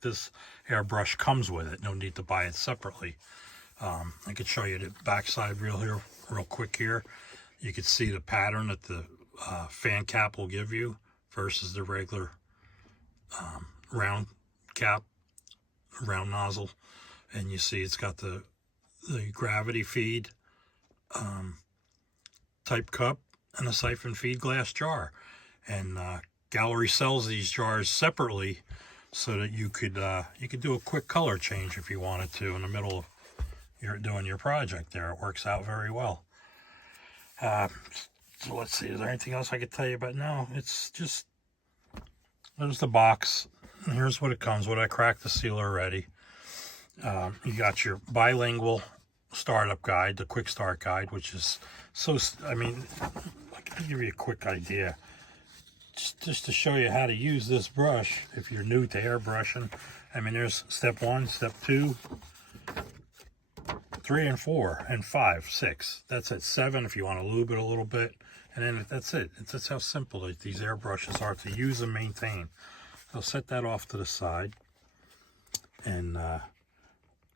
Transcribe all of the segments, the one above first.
this airbrush comes with it. No need to buy it separately. I could show you the backside real quick here. You can see the pattern that the fan cap will give you versus the regular round cap, round nozzle. And you see it's got the gravity feed type cup and a siphon feed glass jar. And Gaahleri sells these jars separately so that you could do a quick color change if you wanted to in the middle of doing your project there. It works out very well. So let's see, is there anything else I could tell you about? No, it's just, there's the box. And here's what it comes with. I cracked the seal already. You got your bilingual startup guide, the quick start guide, which is so, I mean, I can give you a quick idea. Just to show you how to use this brush if you're new to airbrushing. I mean, there's step 1, step 2, 3 and 4 and 5, 6. That's it. 7 if you want to lube it a little bit. And then that's it. That's how simple these airbrushes are to use and maintain. I'll set that off to the side. And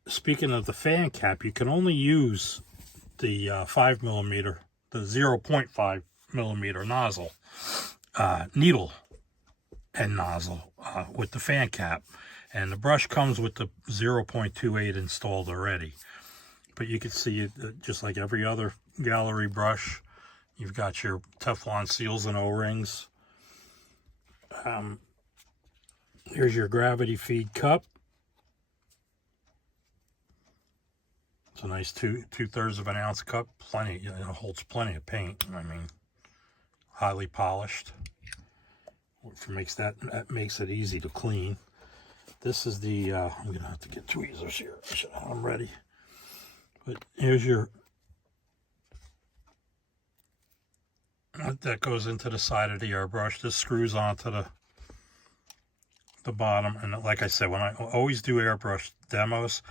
speaking of the fan cap, you can only use the 5mm, the 0.5 millimeter nozzle, needle and nozzle with the fan cap. And the brush comes with the 0.28 installed already. But you can see it just like every other Gaahleri brush. You've got your Teflon seals and O-rings. Here's your gravity feed cup. It's a nice 2/3 of an ounce cup. Plenty, it holds plenty of paint. I mean, highly polished. Which makes that makes it easy to clean. This is the, I'm gonna have to get tweezers here. I should have them ready. But here's your, that goes into the side of the airbrush. This screws onto the bottom. And like I said, when I always do airbrush demos,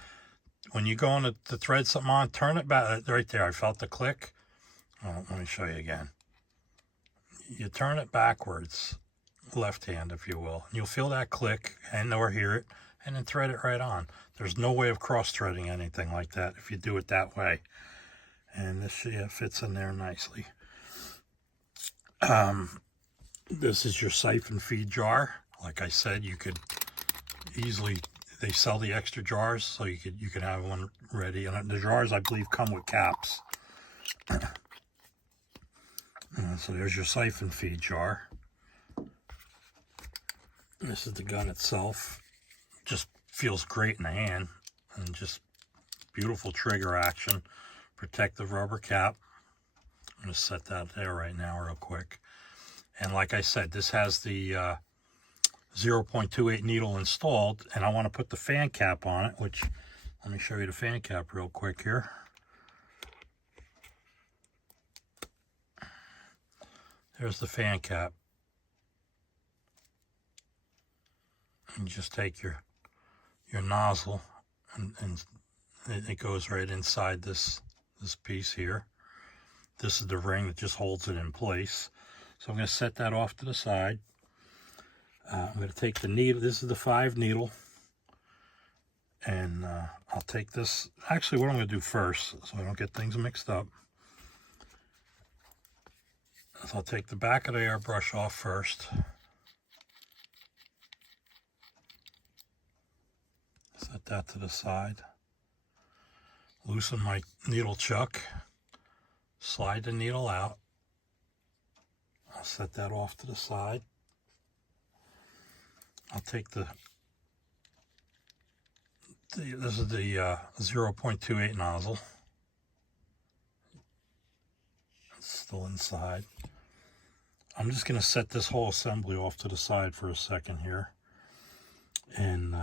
when you go on to thread something on, turn it back. Right there, I felt the click. Oh, let me show you again. You turn it backwards, left hand, if you will. And you'll feel that click or hear it, and then thread it right on. There's no way of cross-threading anything like that if you do it that way. And this fits in there nicely. This is your siphon feed jar. Like I said, you could easily, they sell the extra jars, so you could have one ready. And the jars, I believe, come with caps. So there's your siphon feed jar. This is the gun itself. Just feels great in the hand, and just beautiful trigger action. Protective rubber cap. I'm going to set that there right now real quick. And like I said, this has the 0.28 needle installed, and I want to put the fan cap on it, which, let me show you the fan cap real quick here. There's the fan cap. And just take your nozzle, and it goes right inside this piece here. This is the ring that just holds it in place. So I'm going to set that off to the side. I'm going to take the needle. This is the 5 needle. And I'll take this. Actually, what I'm going to do first, so I don't get things mixed up, is I'll take the back of the airbrush off first. Set that to the side. Loosen my needle chuck. Slide the needle out. I'll set that off to the side. I'll take this is the 0.28 nozzle. It's still inside. I'm just going to set this whole assembly off to the side for a second here. And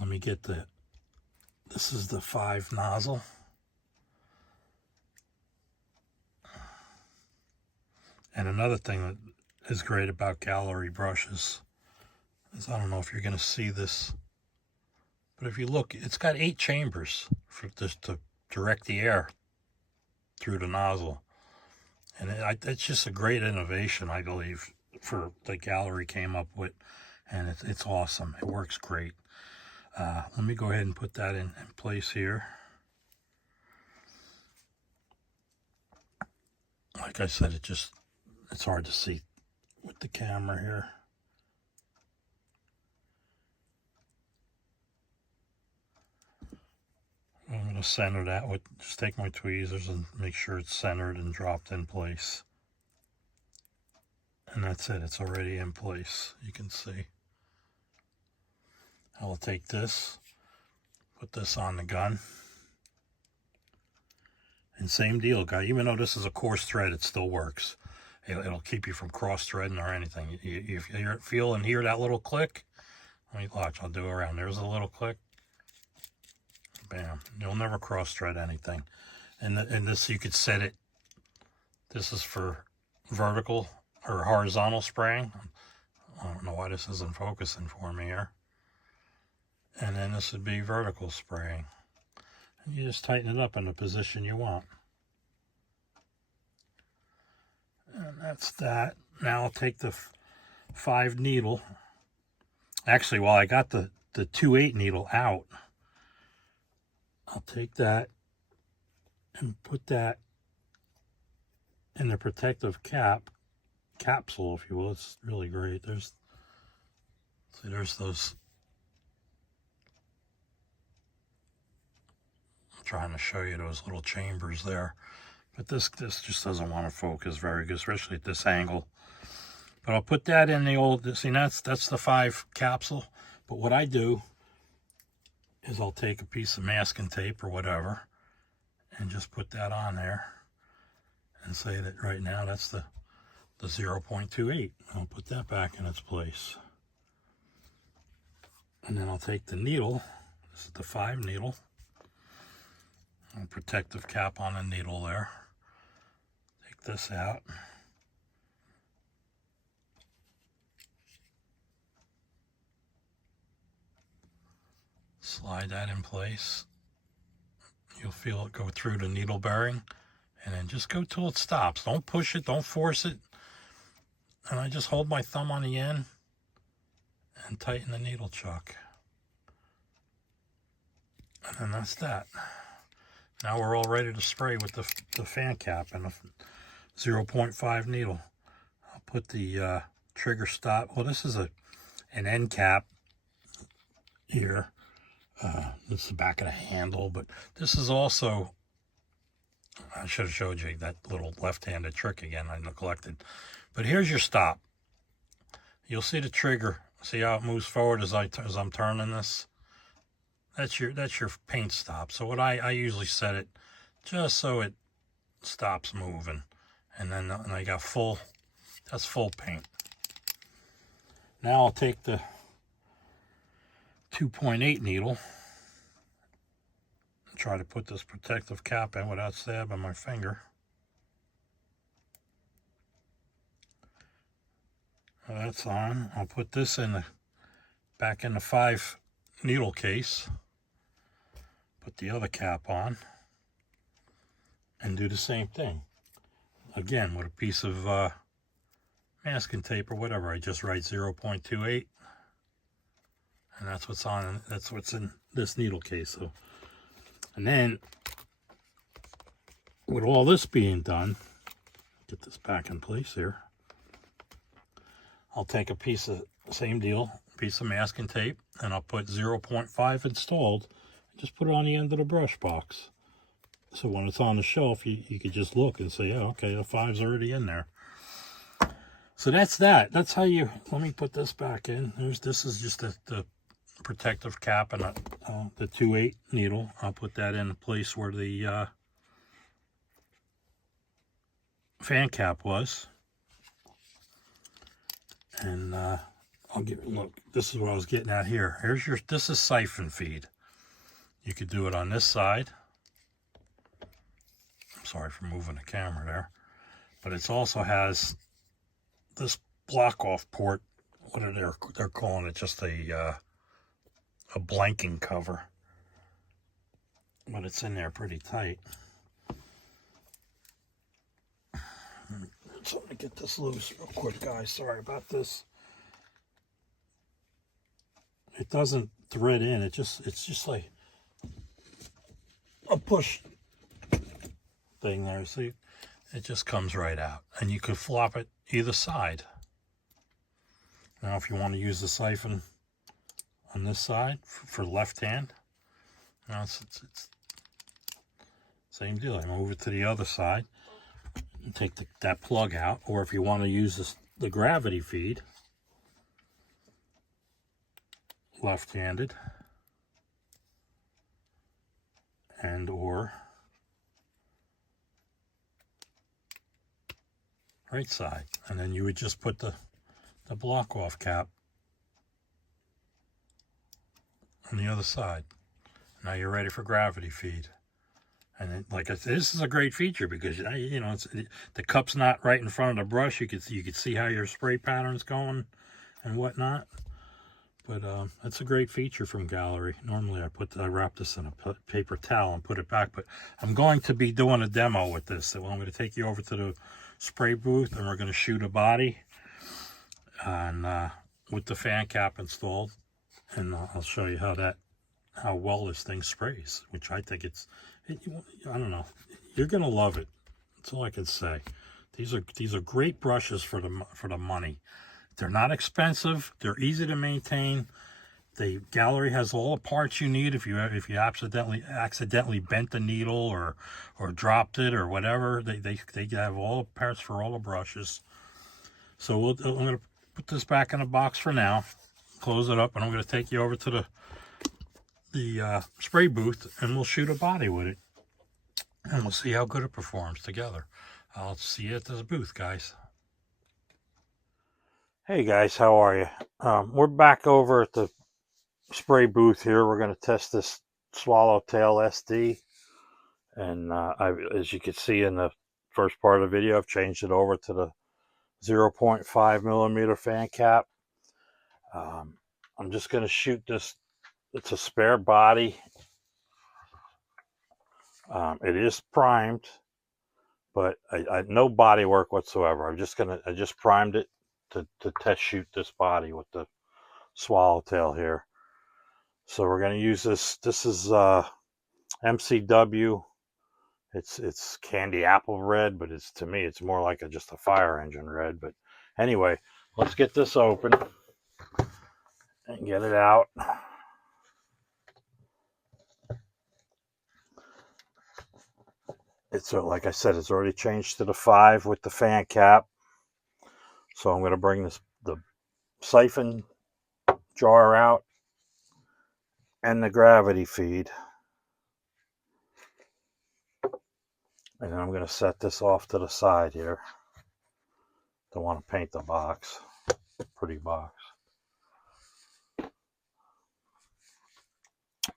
let me get this is the 5 nozzle. And another thing that is great about Gaahleri brushes is, I don't know if you're going to see this, but if you look, it's got 8 chambers for this to direct the air through the nozzle. And it's just a great innovation, I believe, that Gaahleri came up with. and it's awesome. It works great. Let me go ahead and put that in place here. Like I said, it's hard to see with the camera here. I'm going to center that with, just take my tweezers and make sure it's centered and dropped in place. And that's it, it's already in place, you can see. I'll take this, put this on the gun. And same deal, guy, even though this is a coarse thread, it still works. It'll keep you from cross-threading or anything. If you feel and hear that little click, let me watch, I'll do it around. There's a little click. Bam. You'll never cross-thread anything. And this, you could set it. This is for vertical or horizontal spraying. I don't know why this isn't focusing for me here. And then this would be vertical spraying. And you just tighten it up in the position you want. And that's that. Now I'll take the 5 needle. Actually, while I got the 2/8 needle out, I'll take that and put that in the protective capsule, if you will. It's really great. There's those. I'm trying to show you those little chambers there, but this just doesn't want to focus very good, especially at this angle. But I'll put that in the old. See, that's the 5 capsule. But what I do is I'll take a piece of masking tape or whatever and just put that on there and say that right now that's the 0.28. I'll put that back in its place. And then I'll take the needle, this is the 5 needle, and protective cap on the needle there. Take this out. Slide that in place. You'll feel it go through the needle bearing, and then just go till it stops. Don't push it, don't force it. And I just hold my thumb on the end and tighten the needle chuck. And then that's that. Now we're all ready to spray with the fan cap and the 0.5 needle. I'll put the trigger stop. Well, this is an end cap here. This is the back of the handle, but this is also, I should have showed you that little left-handed trick again, I neglected. But here's your stop. You'll see the trigger. See how it moves forward as I'm turning this? That's your paint stop. So what I usually set it just so it stops moving. And then I got full, that's full paint. Now I'll take the 2.8 needle and try to put this protective cap in without stabbing my finger. Well, that's on. I'll put this back in the 5 needle case. Put the other cap on and do the same thing. Again, with a piece of masking tape or whatever. I just write 0.28. And that's what's on, that's what's in this needle case. So, and then with all this being done, get this back in place here. I'll take a piece of, same deal, piece of masking tape, and I'll put 0.5 installed, and just put it on the end of the brush box. So when it's on the shelf, you could just look and say, oh, okay, the 5's already in there. So that's that. That's how you, let me put this back in. This is just the protective cap and the 2/8 needle. I'll put that in the place where the fan cap was. And I'll give it, look, this is what I was getting at here. This is siphon feed. You could do it on this side. I'm sorry for moving the camera there. But it also has this block off port. What are they're calling it? Just a blanking cover. But it's in there pretty tight. So let me get this loose real quick, guys. Sorry about this. it doesn't thread in. It's just like a push thing there. See, it just comes right out, and you could flop it either side. Now, if you want to use the siphon on this side for left hand, now it's same deal. I move it to the other side and take that plug out, or if you want to use the gravity feed, left-handed, and or right side, and then you would just put the block off cap on the other side. Now you're ready for gravity feed. And like I said, this is a great feature because you know the cup's not right in front of the brush. You could see how your spray pattern's going and whatnot. But it's a great feature from Gaahleri. Normally I wrap this in a paper towel and put it back, but I'm going to be doing a demo with this. So I'm going to take you over to the spray booth and we're going to shoot a body and with the fan cap installed, and I'll show you how well this thing sprays, which I think I don't know, you're gonna love it. That's all I can say. These are great brushes for the money. They're not expensive. They're easy to maintain. Gaahleri has all the parts you need if you accidentally bent the needle or dropped it or whatever. They have all the parts for all the brushes. So I'm gonna put this back in a box for now, close it up, and I'm going to take you over to the spray booth and we'll shoot a body with it, and we'll see how good it performs together. I'll see you at the booth, guys. Hey guys, how are you? We're back over at the spray booth here. We're going to test this Swallowtail SD, and as you can see in the first part of the video, I've changed it over to the 0.5 millimeter fan cap. I'm just going to shoot this. It's a spare body. It is primed, but no body work whatsoever. I just primed it to test shoot this body with the Swallowtail here. So we're going to use this. This is MCW. It's candy apple red, but to me it's more like just a fire engine red. But anyway, let's get this open and get it out. It's like I said, it's already changed to the 5 with the fan cap. So I'm going to bring the siphon jar out and the gravity feed, and then I'm going to set this off to the side here. Don't want to paint the box. Pretty box.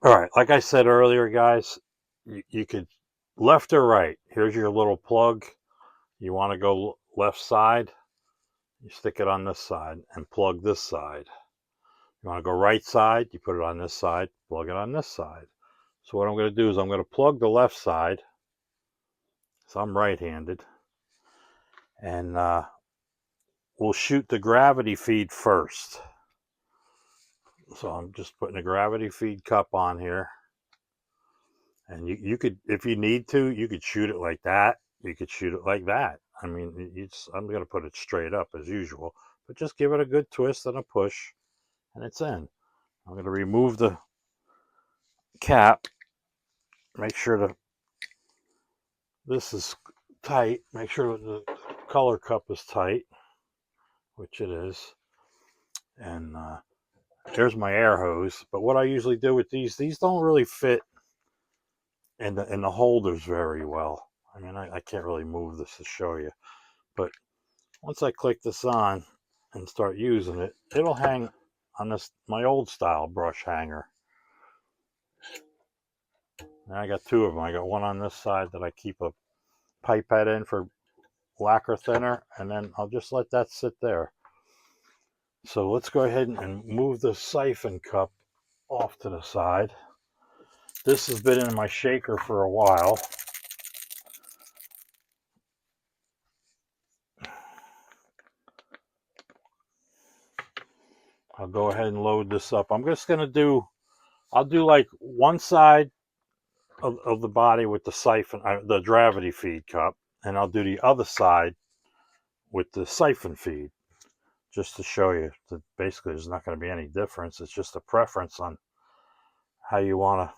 All right, like I said earlier, guys, you could left or right. Here's your little plug. You want to go left side, you stick it on this side and plug this side. You want to go right side, you put it on this side, plug it on this side. So what I'm going to do is I'm going to plug the left side, so I'm right-handed, and we'll shoot the gravity feed first. So I'm just putting a gravity feed cup on here, and you could, if you need to, you could shoot it like that. You could shoot it like that. I mean, I'm going to put it straight up as usual, but just give it a good twist and a push, and it's in. I'm going to remove the cap. Make sure this is tight. Make sure the color cup is tight, which it is. And there's my air hose. But what I usually do with these don't really fit in the holders very well. I mean, I can't really move this to show you, but once I click this on and start using it, it'll hang on my old style brush hanger. Now I got 2 of them. I got one on this side that I keep a pipette in for lacquer thinner, and then I'll just let that sit there. So let's go ahead and move the siphon cup off to the side. This has been in my shaker for a while. I'll go ahead and load this up. I'm just going to do, I'll do like one side of the body with the siphon, the gravity feed cup, and I'll do the other side with the siphon feed, just to show you that basically there's not going to be any difference. It's just a preference on how you want to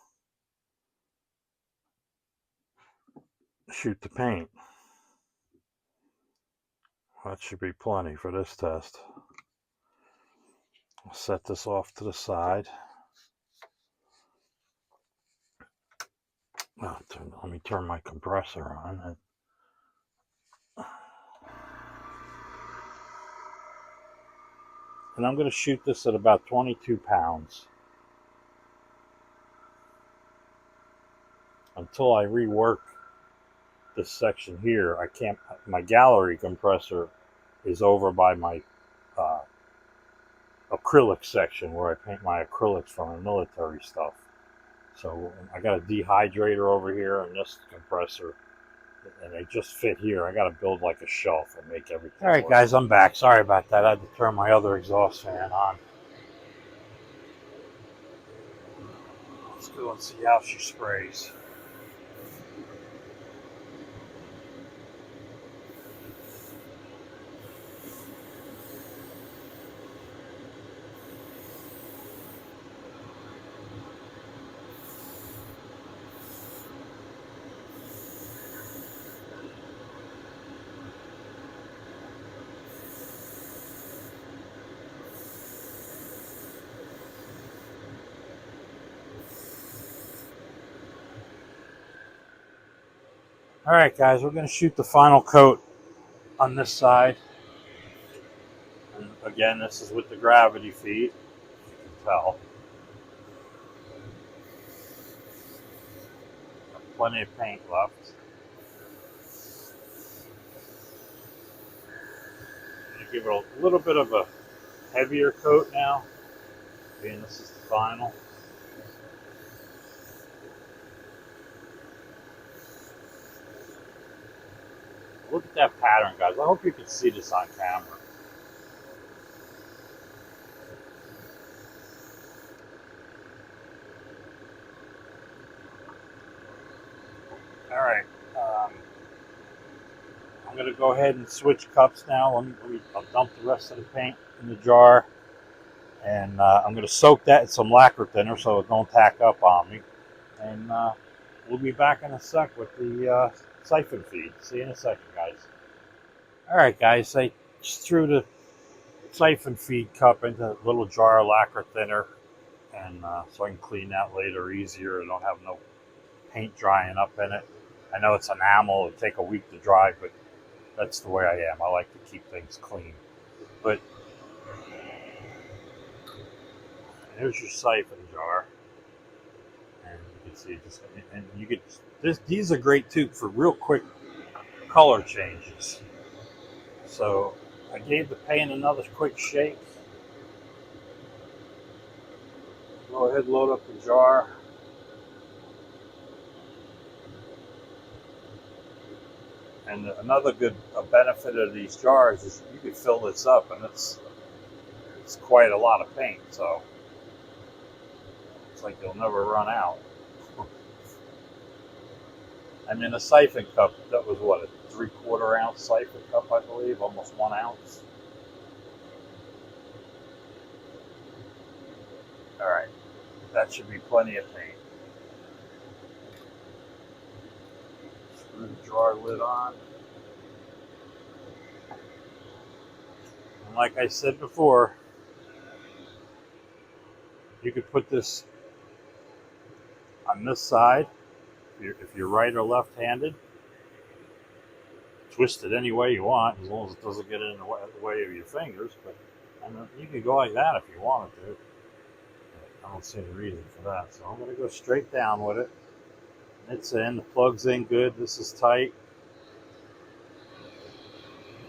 shoot the paint. That should be plenty for this test. I'll set this off to the side. Oh, let me turn my compressor on. And I'm going to shoot this at about 22 pounds until I rework this section here. I can't, my Gaahleri compressor is over by my acrylic section where I paint my acrylics from the military stuff. So I got a dehydrator over here and this compressor, and they just fit here. I got to build like a shelf and make everything. All right, work. Guys, I'm back. Sorry about that. I had to turn my other exhaust fan on. Let's go and see how she sprays. All right, guys, we're going to shoot the final coat on this side. And again, this is with the gravity feed, you can tell. Plenty of paint left. I'm going to give it a little bit of a heavier coat now, being this is the final. Look at that pattern, guys. I hope you can see this on camera. All right. I'm going to go ahead and switch cups now. I'll dump the rest of the paint in the jar. And I'm going to soak that in some lacquer thinner so it don't tack up on me. And we'll be back in a sec with the siphon feed. See you in a second, guys. All right, guys. I just threw the siphon feed cup into a little jar of lacquer thinner, and so I can clean that later easier. I don't have no paint drying up in it. I know it's enamel. It'll take a week to dry, but that's the way I am. I like to keep things clean. But here's your siphon jar. And you can see just, and you get this. These are great too for real quick color changes. So I gave the paint another quick shake. Go ahead, load up the jar. And another good benefit of these jars is you can fill this up, and it's quite a lot of paint. So it's like you'll never run out. And in a siphon cup, that was what, a 3/4 ounce siphon cup, I believe, almost 1 ounce. All right, that should be plenty of paint. Screw the jar lid on. And like I said before, you could put this on this side. If you're right or left-handed, twist it any way you want, as long as it doesn't get in the way of your fingers. But you could go like that if you wanted to. I don't see any reason for that, so I'm going to go straight down with it. It's in, the plug's in good. This is tight.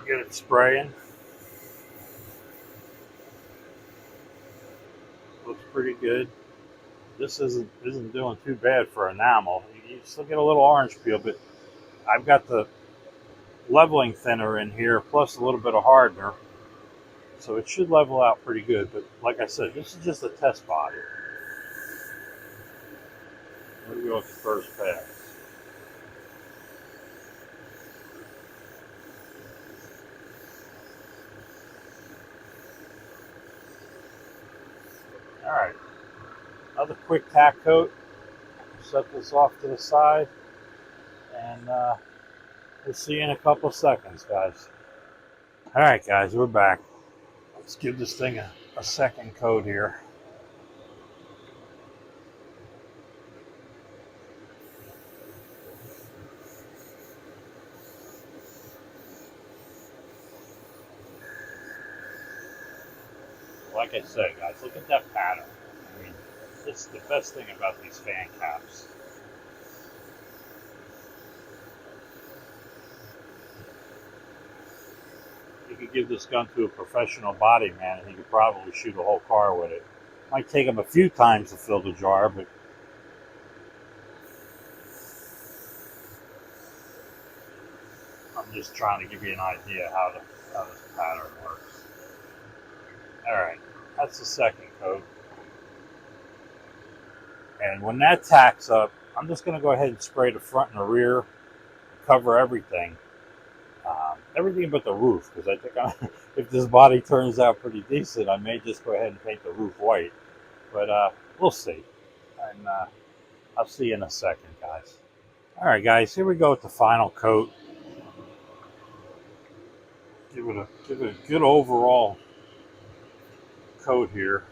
Get it spraying. Looks pretty good. This isn't doing too bad for enamel. You still get a little orange peel, but I've got the leveling thinner in here plus a little bit of hardener, So it should level out pretty good, but like I said, this is just a test body. Here we go with the first pass. Alright, another quick tack coat. Set this off to the side, and we'll see you in a couple seconds, guys. Alright guys, we're back. Let's give this thing a second coat here. Like I said, guys, look at that pattern. I mean, it's the best thing about these fan caps. You could give this gun to a professional body man, and he could probably shoot a whole car with it. Might take him a few times to fill the jar, but I'm just trying to give you an idea how this pattern works. Alright, that's the second coat. And when that tacks up, I'm just going to go ahead and spray the front and the rear, cover everything. Everything but the roof, because I think if this body turns out pretty decent, I may just go ahead and paint the roof white. But we'll see. And I'll see you in a second, guys. Alright guys, here we go with the final coat. Give it a good overall coat here.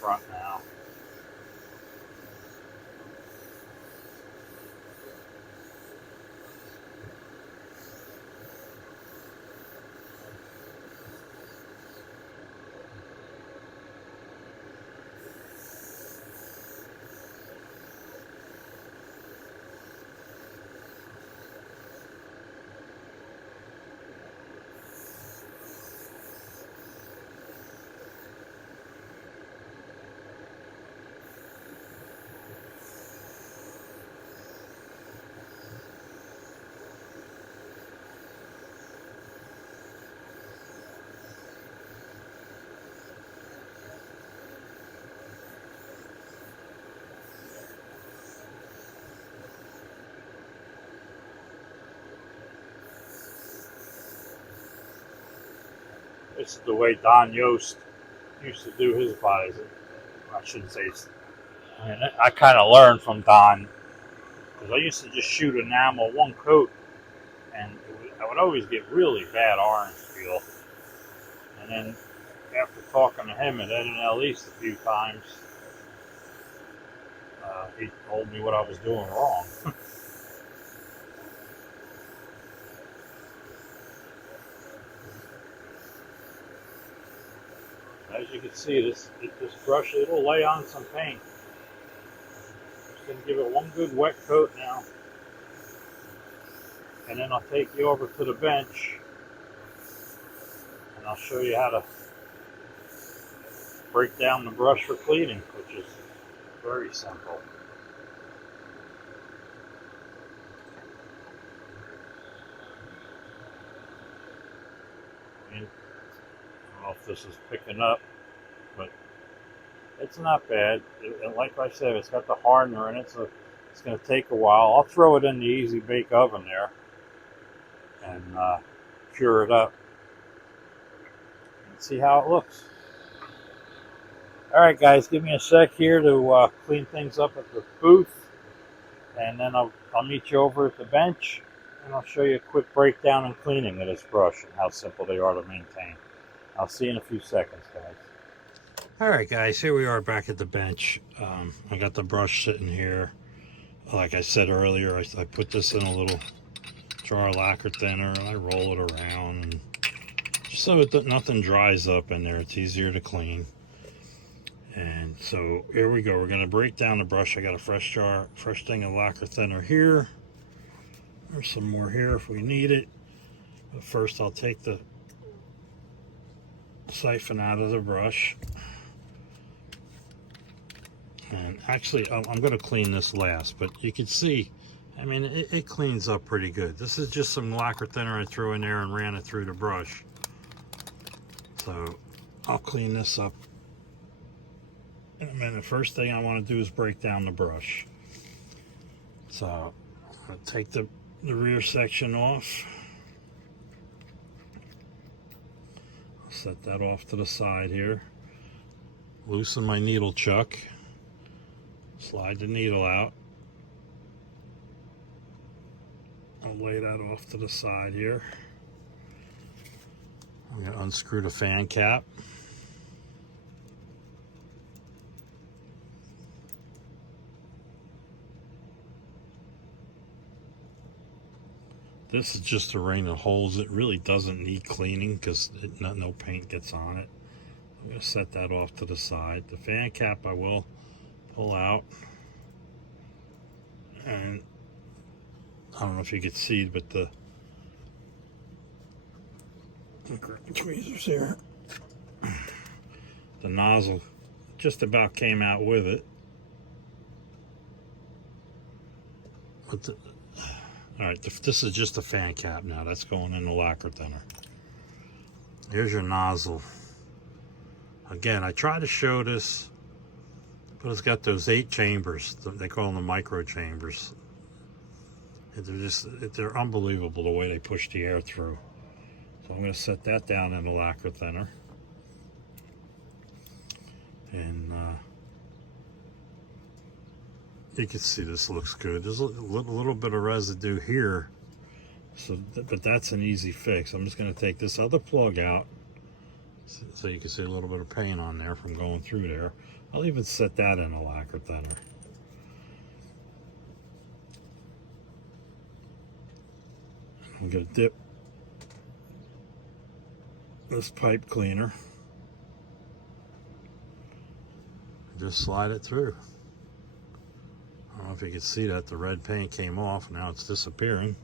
Front now. This is the way Don Yost used to do his bodies. I shouldn't say it's, I mean, I kind of learned from Don, because I used to just shoot enamel one coat, and I would always get really bad orange peel. And then after talking to him at Ed East a few times, he told me what I was doing wrong. As you can see, this brush, it'll lay on some paint. Just going to give it one good wet coat now. And then I'll take you over to the bench, and I'll show you how to break down the brush for cleaning, which is very simple. I don't know if this is picking up, but it's not bad. Like I said, it's got the hardener in it, so it's going to take a while. I'll throw it in the easy bake oven there and cure it up and see how it looks. Alright guys, give me a sec here to clean things up at the booth, and then I'll meet you over at the bench, and I'll show you a quick breakdown and cleaning of this brush and how simple they are to maintain. I'll see you in a few seconds, guys. Alright guys, here we are back at the bench. I got the brush sitting here. Like I said earlier, I put this in a little jar of lacquer thinner, and I roll it around, and just so that nothing dries up in there. It's easier to clean. And so here we go. We're going to break down the brush. I got a fresh thing of lacquer thinner here. There's some more here if we need it. But first I'll take the siphon out of the brush. And actually, I'm going to clean this last, but you can see, I mean, it cleans up pretty good. This is just some lacquer thinner I threw in there and ran it through the brush. So I'll clean this up in a minute. First thing I want to do is break down the brush. So I'll take the rear section off. Set that off to the side here. Loosen my needle chuck. Slide the needle out. I'll lay that off to the side here. I'm going to unscrew the fan cap. This is just a ring that holds. It really doesn't need cleaning because no paint gets on it. I'm going to set that off to the side. The fan cap I will pull out. And I don't know if you can see, but the tweezers here, the nozzle just about came out with it. But all right, this is just a fan cap now. That's going in the lacquer thinner. Here's your nozzle. Again, I try to show this, but it's got those 8 chambers. They call them the micro chambers. They're unbelievable the way they push the air through. So I'm going to set that down in the lacquer thinner. And you can see this looks good. There's a little bit of residue here, but that's an easy fix. I'm just going to take this other plug out so you can see a little bit of paint on there from going through there. I'll even set that in a lacquer thinner. I'm going to dip this pipe cleaner. Just slide it through. I don't know if you can see that. The red paint came off. Now it's disappearing.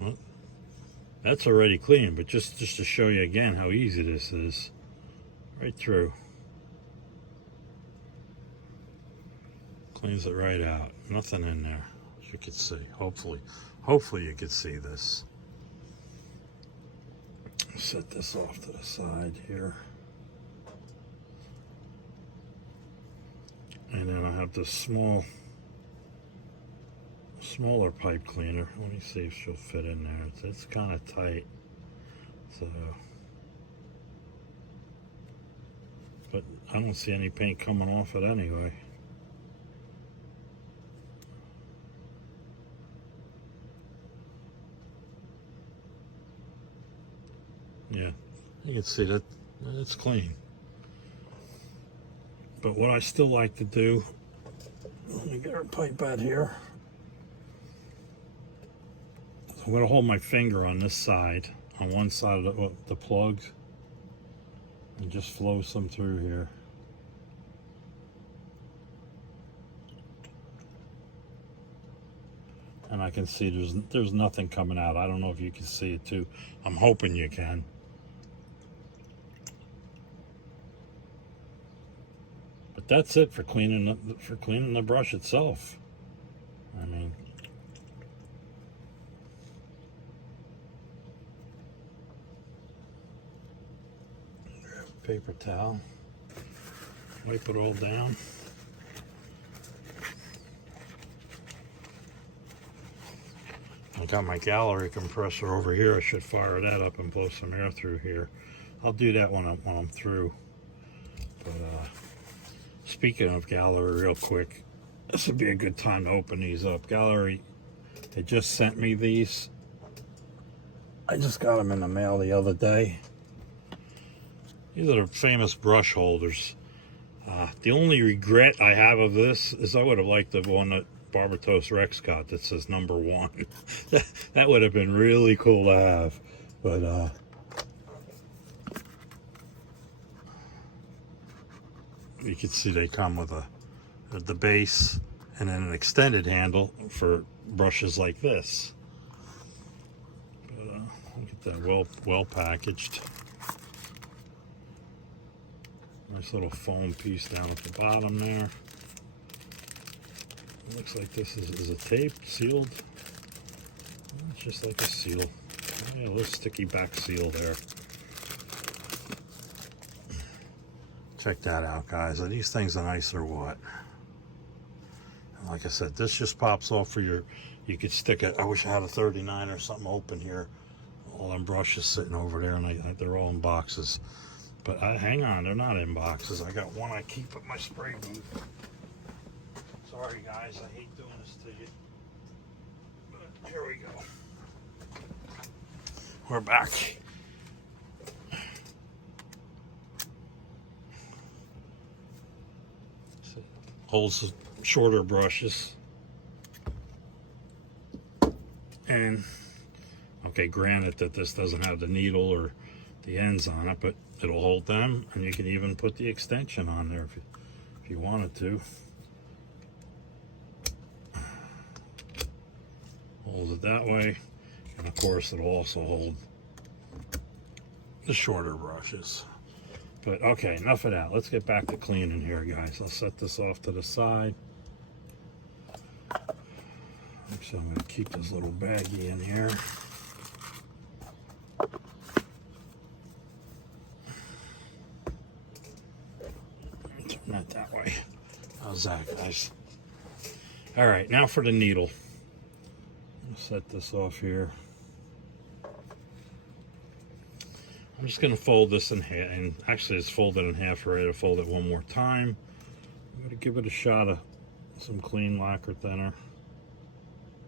Well, that's already clean, but just to show you again how easy this is. Right through. Cleans it right out. Nothing in there, as you can see. Hopefully you can see this. Set this off to the side here. And then I have this smaller pipe cleaner. Let me see if she'll fit in there. It's kind of tight. So, but I don't see any paint coming off it anyway. Yeah, you can see that it's clean. But what I still like to do, let me get our pipe out here. I'm going to hold my finger on this side, on one side of the plug, and just flow some through here. And I can see there's nothing coming out. I don't know if you can see it too. I'm hoping you can. But that's it for cleaning the brush itself. I mean, grab a paper towel, wipe it all down. I got my Gaahleri compressor over here. I should fire that up and blow some air through here. I'll do that when I'm through. But speaking of Gaahleri, real quick, this would be a good time to open these up. Gaahleri, they just sent me these. I just got them in the mail the other day. These are the famous brush holders. The only regret I have of this is I would have liked the one that Barbatos Rex got that says #1. That would have been really cool to have. But you can see they come with the base and then an extended handle for brushes like this. But look at that, well packaged. Nice little foam piece down at the bottom there. It looks like this is a tape, sealed. It's just like a seal. Yeah, a little sticky back seal there. Check that out, guys. Are these things are nice or what? And like I said, this just pops off for your, you could stick it. I wish I had a 39 or something open here. All them brushes sitting over there, and they're all in boxes. But hang on, they're not in boxes. I got one I keep at my spray booth. Sorry, guys, I hate doing this to you. But here we go. We're back. Holds the shorter brushes. And, okay, granted that this doesn't have the needle or the ends on it, but it'll hold them, and you can even put the extension on there if you wanted to. Holds it that way, and of course it'll also hold the shorter brushes. But okay, enough of that. Let's get back to cleaning here, guys. I'll set this off to the side. So I'm going to keep this little baggie in here. Turn that that way. How's that, guys? All right, now for the needle. I'll set this off here. I'm just going to fold this in half, and actually it's folded in half already. To fold it one more time. I'm going to give it a shot of some clean lacquer thinner.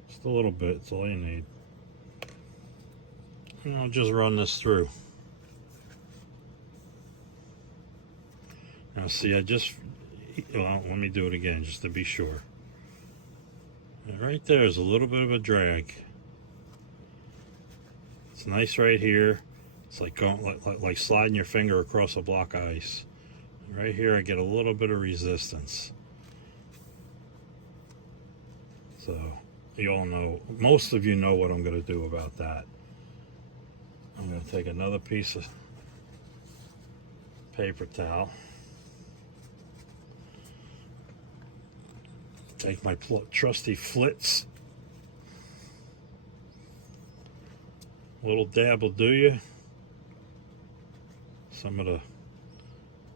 Just a little bit, it's all you need. And I'll just run this through. Now see, well, let me do it again just to be sure. And right there is a little bit of a drag. It's nice right here. It's like going, like sliding your finger across a block of ice. Right here I get a little bit of resistance. So you all know, most of you know what I'm going to do about that. I'm going to take another piece of paper towel. Take my trusty flits. A little dab will do you. Some of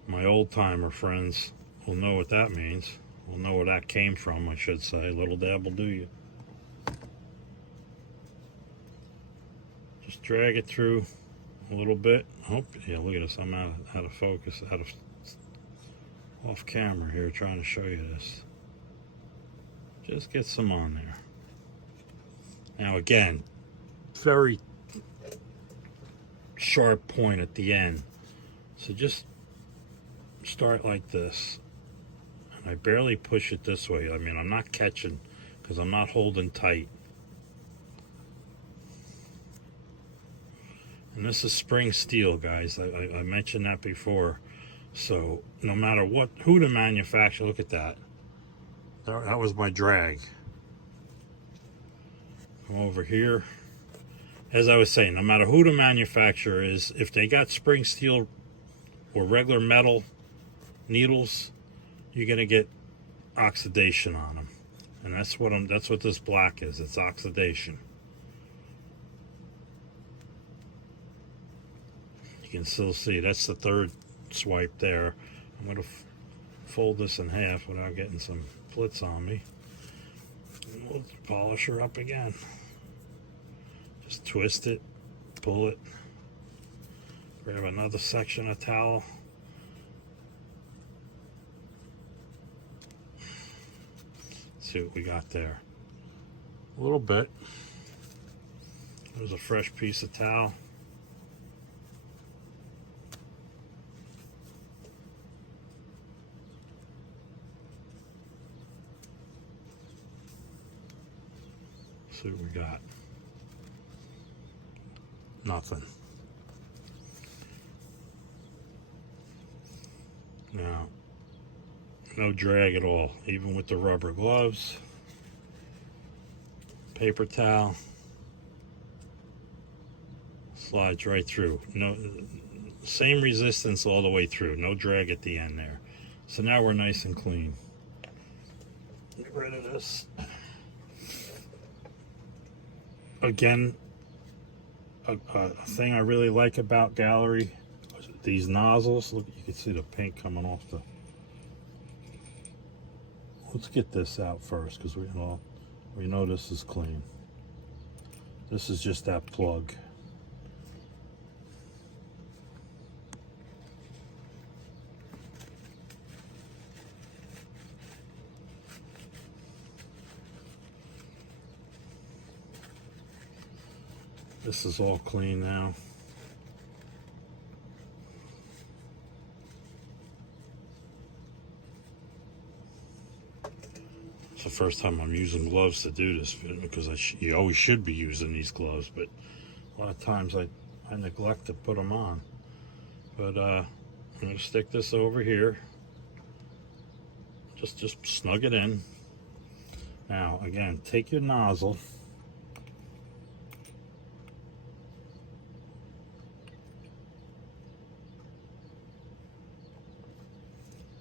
my old timer friends will know what that means. Will know where that came from, I should say. A little dab will do you. Just drag it through a little bit. Oh, yeah, look at this. I'm out of focus, off camera here trying to show you this. Just get some on there. Now again, very sharp point at the end. So just start like this. And I barely push it this way. I mean, I'm not catching because I'm not holding tight. And this is spring steel, guys. I mentioned that before. So no matter who the manufacturer, look at that. That was my drag. Come over here. As I was saying, no matter who the manufacturer is, if they got spring steel or regular metal needles, you're gonna get oxidation on them, and that's what this black is. It's oxidation. You can still see that's the third swipe there. I'm gonna fold this in half without getting some flits on me. And we'll polish her up again. Just twist it, pull it, grab another section of towel. See what we got there. A little bit. There's a fresh piece of towel. See what we got. Nothing. Now, no drag at all, even with the rubber gloves. Paper towel. Slides right through. No, Same resistance all the way through, no drag at the end there. So now we're nice and clean. Get rid of this. Again, a thing I really like about Gaahleri, these nozzles. Look, you can see the paint coming off the. Let's get this out first because we know this is clean. This is just that plug. This is all clean now. It's the first time I'm using gloves to do this because you always should be using these gloves, but a lot of times I neglect to put them on. But I'm going to stick this over here. Just snug it in. Now again, take your nozzle.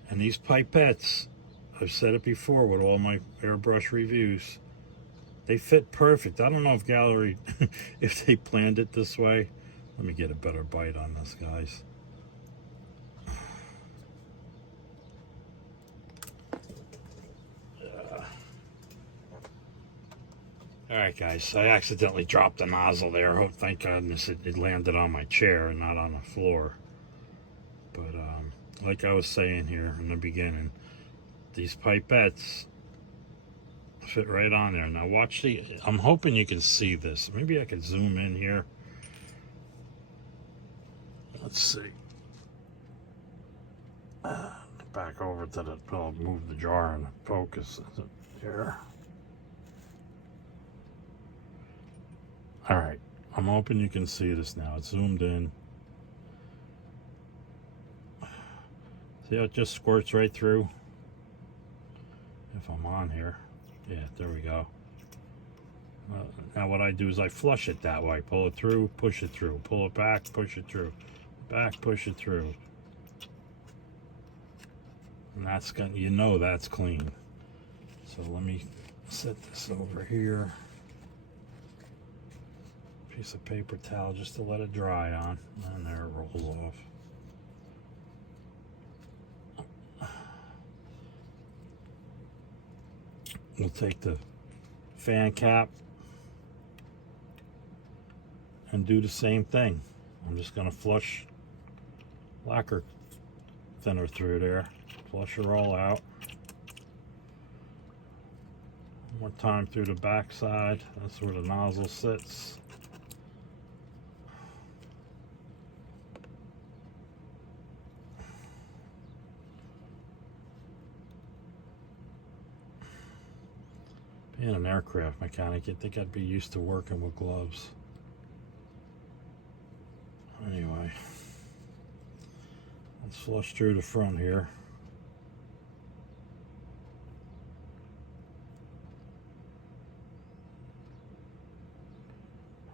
And these pipettes, I've said it before with all my airbrush reviews, they fit perfect. I don't know if Gaahleri, if they planned it this way. Let me get a better bite on this, guys. All right, guys, I accidentally dropped the nozzle there. Oh, thank goodness it landed on my chair and not on the floor. But like I was saying here in the beginning, these pipettes fit right on there. Now watch I'm hoping you can see this. Maybe I could zoom in here. Let's see. Back over to the, I'll move the jar and focus here. All right, I'm hoping you can see this now. It's zoomed in. See how it just squirts right through? If I'm on here. Yeah, there we go. Now what I do is I flush it that way. Pull it through, push it through. Pull it back, push it through. Back, push it through. And that's gonna, you know that's clean. So let me set this over here. Piece of paper towel just to let it dry on. And there it rolls off. We'll take the fan cap and do the same thing. I'm just going to flush lacquer thinner through there. Flush it all out. One more time through the back side. That's where the nozzle sits. Being an aircraft mechanic, you'd think I'd be used to working with gloves. Anyway, let's flush through the front here.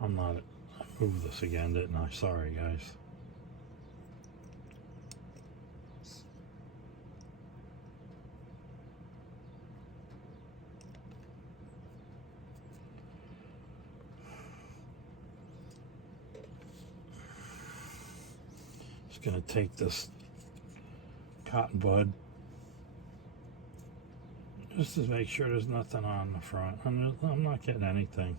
I moved this again, didn't I? Sorry, guys. Going to take this cotton bud just to make sure there's nothing on the front. I'm not getting anything.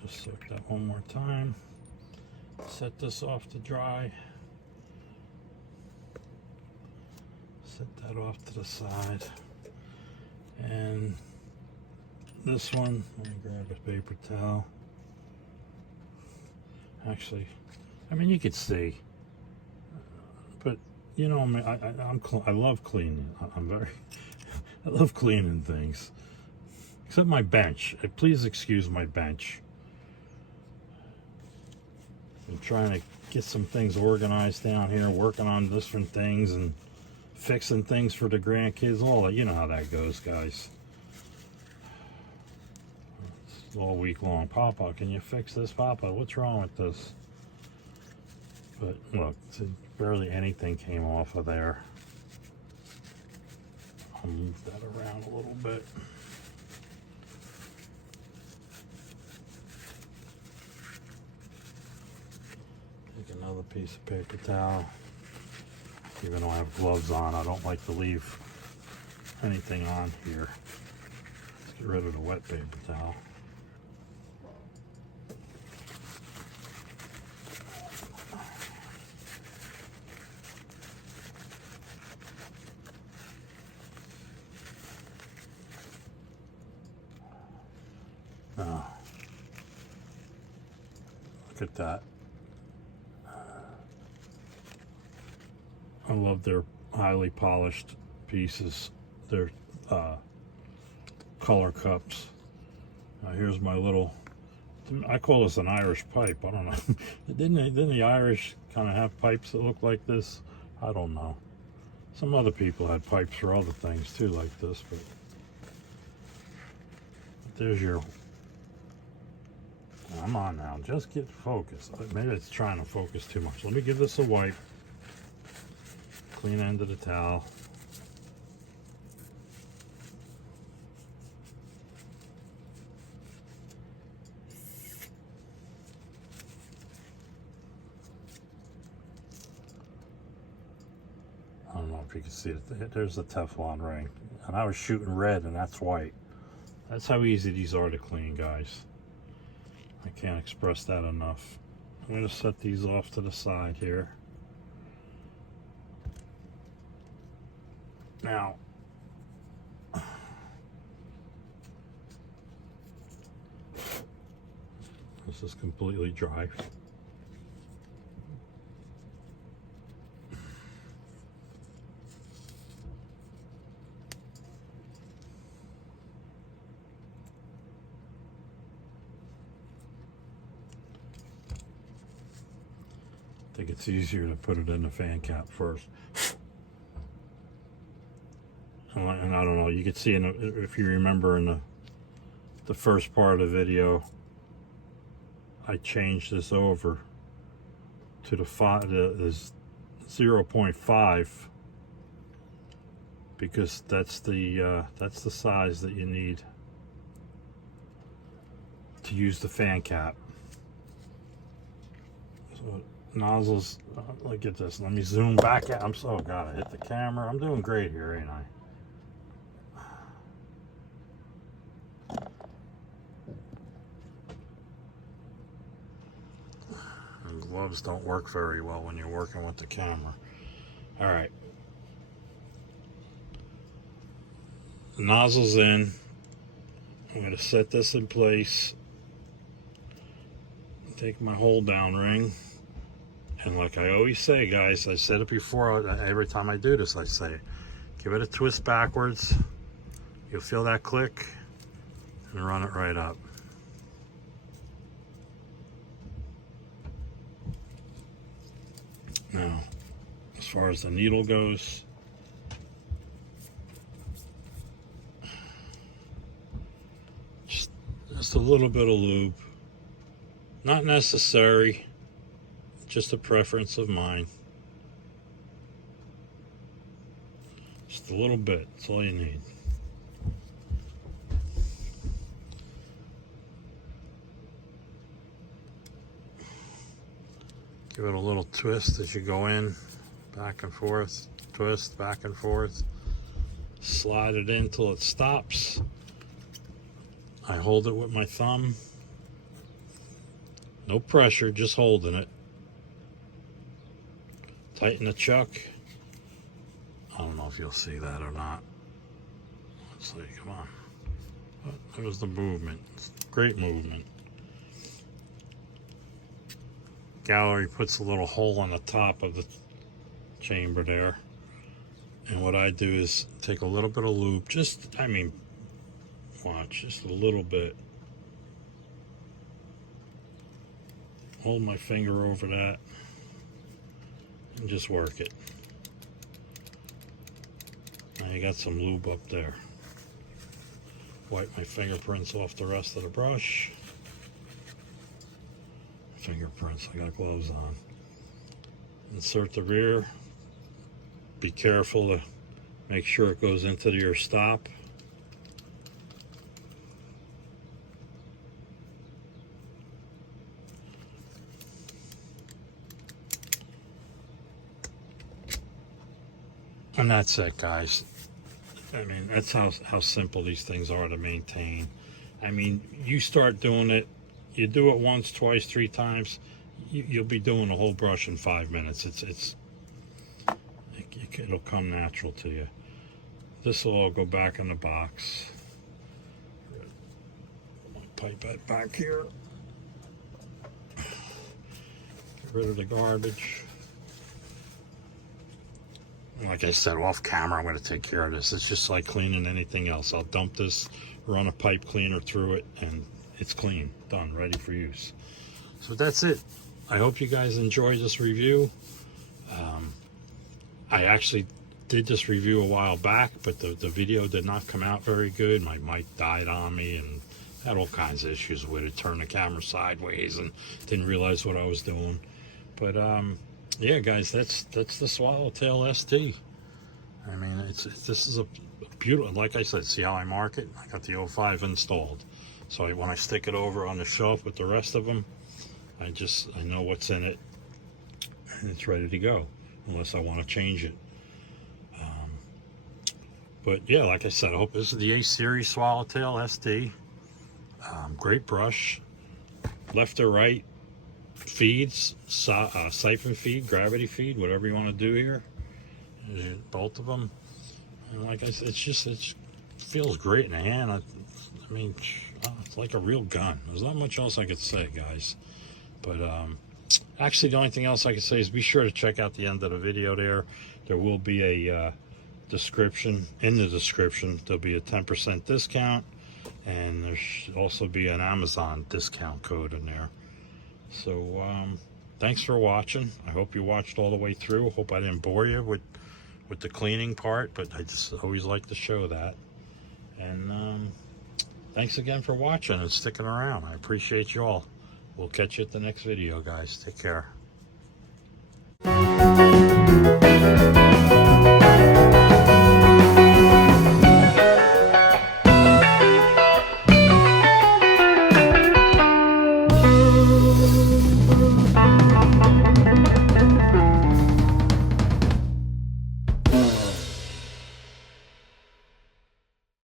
Just soak that one more time. Set this off to dry. Set that off to the side. And this one, let me grab a paper towel. Actually, I mean, you could see, but you know, I love cleaning. I love cleaning things, except my bench. Please excuse my bench. I'm trying to get some things organized down here, working on different things and fixing things for the grandkids. All that, you know how that goes, guys. all week long. Papa, can you fix this? Papa, what's wrong with this? But look, barely anything came off of there. I'll move that around a little bit. Take another piece of paper towel. Even though I have gloves on, I don't like to leave anything on here. Let's get rid of the wet paper towel. Now, look at that. I love their highly polished pieces. Their color cups. Now here's my little, I call this an Irish pipe. I don't know. Didn't the Irish kind of have pipes that look like this? I don't know. Some other people had pipes for other things too, like this. But there's your. Come on now, just get focused. Maybe it's trying to focus too much. Let me give this a wipe. Clean end of the towel. I don't know if you can see it. There's the Teflon ring. And I was shooting red and that's white. That's how easy these are to clean, guys. I can't express that enough. I'm going to set these off to the side here. Now, this is completely dry. I think it's easier to put it in the fan cap first. And I don't know, you can see if you remember in the first part of the video, I changed this over to the 0.5 because that's the size that you need to use the fan cap. So nozzles, look at this. Let me zoom back out. I'm so God, I hit the camera. I'm doing great here, ain't I? Gloves don't work very well when you're working with the camera. All right, the nozzle's in. I'm going to set this in place. Take my hold down ring, and like I always say, guys, I said it before. Every time I do this, I say, give it a twist backwards. You'll feel that click, and run it right up. Now, as far as the needle goes, just a little bit of lube. Not necessary, just a preference of mine. Just a little bit, that's all you need. Give it a little twist as you go in, back and forth, twist, back and forth. Slide it in till it stops. I hold it with my thumb. No pressure, just holding it. Tighten the chuck. I don't know if you'll see that or not. Let's see, come on. There's the movement. Great movement. Gaahleri puts a little hole on the top of the chamber there. And what I do is take a little bit of lube, watch, just a little bit. Hold my finger over that and just work it. Now you got some lube up there. wipe my fingerprints off the rest of the brush. Fingerprints, I got gloves on. Insert the rear. Be careful to make sure it goes into your stop. And that's it, guys. I mean, that's how simple these things are to maintain. I mean, you start doing it, you do it once, twice, 3 times, you'll be doing the whole brush in 5 minutes. It'll come natural to you. This will all go back in the box. Pipe that back here. Get rid of the garbage. Like I said, off camera, I'm going to take care of this. It's just like cleaning anything else. I'll dump this, run a pipe cleaner through it, and it's clean, done, ready for use. So that's it. I hope you guys enjoyed this review. I actually did this review a while back, but the video did not come out very good. My mic died on me and had all kinds of issues with it. Turned the camera sideways and didn't realize what I was doing. But yeah, guys, that's the Swallowtail SD. I mean, this is a beautiful, like I said, see how I mark it? I got the 05 installed. So when I stick it over on the shelf with the rest of them, I know what's in it, and it's ready to go, unless I want to change it. But yeah, like I said, I hope this is the A series Swallowtail SD. Great brush, left or right feeds, siphon feed, gravity feed, whatever you want to do here. Both of them. And like I said, it feels great in the hand. I mean, it's like a real gun. There's not much else I could say, guys. But actually, the only thing else I could say is be sure to check out the end of the video there. There will be a description. In the description, there'll be a 10% discount. And there should also be an Amazon discount code in there. So, thanks for watching. I hope you watched all the way through. Hope I didn't bore you with the cleaning part, but I just always like to show that. And thanks again for watching and sticking around. I appreciate you all. We'll catch you at the next video, guys. Take care.